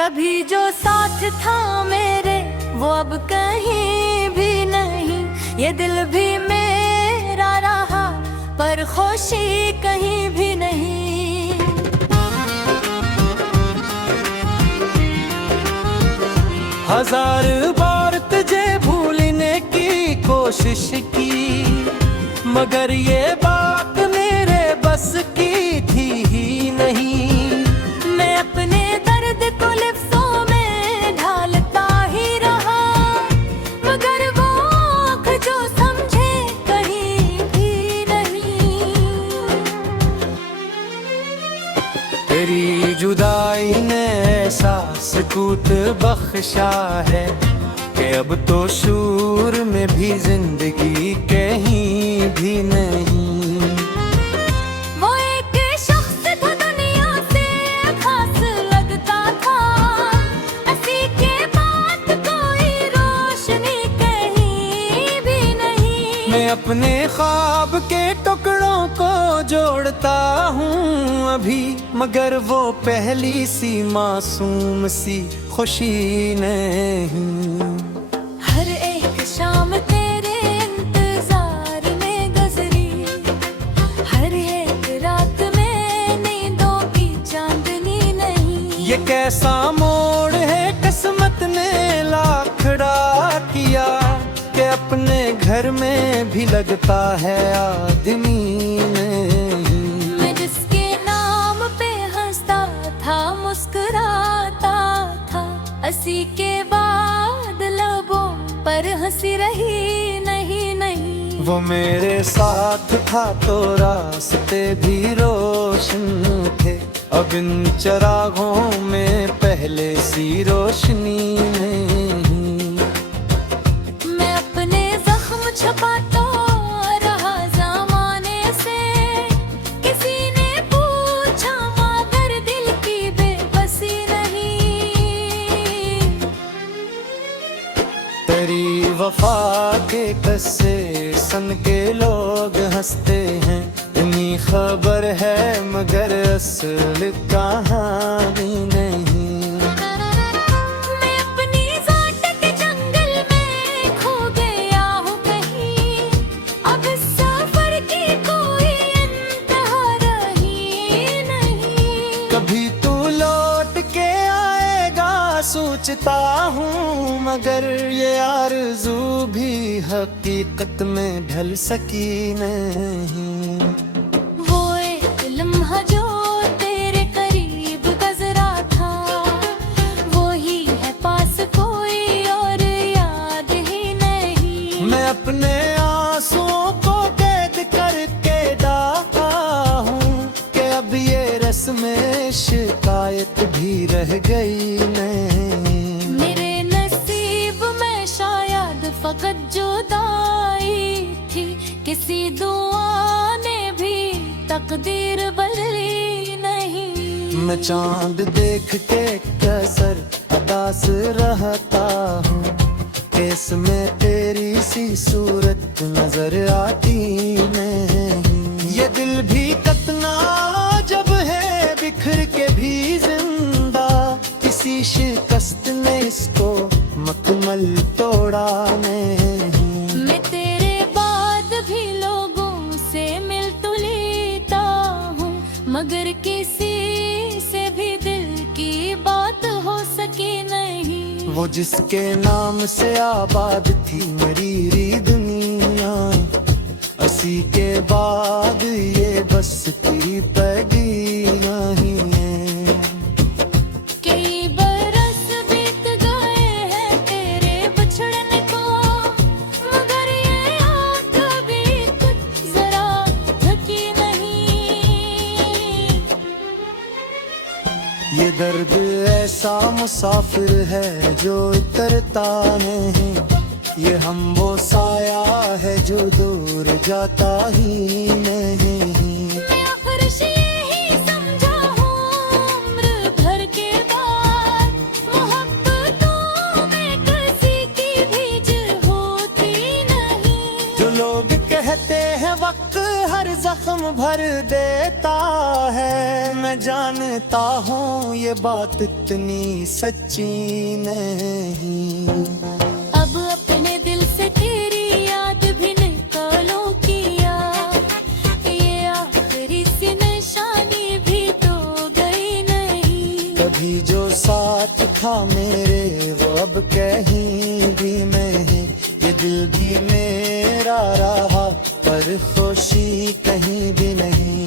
कभी जो साथ था मेरे वो अब कहीं भी नहीं, ये दिल भी मेरा रहा पर खुशी कहीं भी नहीं। हजार बार तुझे भूलने की कोशिश की, मगर ये बात मेरे बस की थी ही नहीं। मैं अपने दर्द को लिफ्ज़ों में ढालता ही रहा, मगर वो आँख जो समझे कहीं भी नहीं। तेरी जुदाई ने ऐसा सुकूत बख्शा है कि अब तो शूर में भी जिंदगी कहीं भी नहीं। वो एक शख्स था दुनिया से खास लगता था, हंसी के बाद कोई रोशनी कहीं भी नहीं। मैं अपने ख्वाब के टुकड़ों को जोड़ता हूँ अभी, मगर वो पहली सी मासूम सी खुशी नहीं। हर एक शाम तेरे इंतजार में गुजरी, हर एक रात में नींदों की चांदनी नहीं। ये कैसा मोड़ है किस्मत ने लाखड़ा किया कि अपने घर में भी लगता है आदमी नहीं। मैं जिसके नाम पे हंसता था मुस्कुराता था, हंसी के बाद लबों पर हंसी रही नहीं नहीं। वो मेरे साथ था तो रास्ते भी रोशन थे, अब इन चिरागों में पहले सी रोशनी नहीं। मैं अपने जख्म छुपाता रहा ज़माने से, किसी ने पूछा मगर दिल की बेबसी नहीं। तेरी वफा के कस्से सन के लोग हंसते हैं, इतनी खबर है मगर असल कहानी नहीं। मैं अपनी ज़ात के जंगल में खो गया हूँ कहीं, अब इस सफर की कोई इंतहा रही नहीं। कभी तू लौट के आएगा सोचता हूँ, मगर ये आरज़ू भी हकीकत में ढल सकी नहीं। वो एक लम्हा जो तेरे करीब गुज़रा था, वो ही है पास कोई और याद ही नहीं। मैं अपने आंसुओं को कैद करके डाका हूँ कि अब ये रस्में शिकायत भी रह गई नहीं। मेरे नसीब में शायद फकत जुदाई थी, किसी दुआ ने भी तकदीर बदली नहीं। मैं चांद देख के कसर अदास रहता हूँ, केस में तेरी सी सूरत नजर आती नहीं। ये दिल भी कतना जब है बिखर के भी जिंदा, किसी शिकस्त ने इसको मुकम्मल तोड़ा नहीं। मैं तेरे बाद भी लोगों से मिल तो लेता हूँ, मगर किसी से भी दिल की बात हो सकी नहीं। वो जिसके नाम से आबाद थी मेरी दुनिया, असी के बाद ये बस की पैगी नहीं है। कई बरस बीत गए हैं तेरे बिछड़ने को, मगर ये आँख भी कुछ जरा झकी नहीं। ये दर्द ऐसा मुसाफिर है जो उतरता नहीं, ये हम वो साया है जो दूर जाता ही नहीं। मैं आखिर से यही समझा हूँ उम्र भर के बाद, मोहब्बतों में किसी की भीज होती नहीं। जो लोग कहते हैं वक्त हर जख्म भर देता है, मैं जानता हूँ ये बात इतनी सच्ची नहीं। अब अपने दिल से तेरी याद भी निकालो किया, ये आखिरी सी निशानी भी तो गई नहीं। कभी जो साथ था मेरे वो अब कहीं भी नहीं, ये दिल भी मेरा रहा पर खुशी कहीं भी नहीं।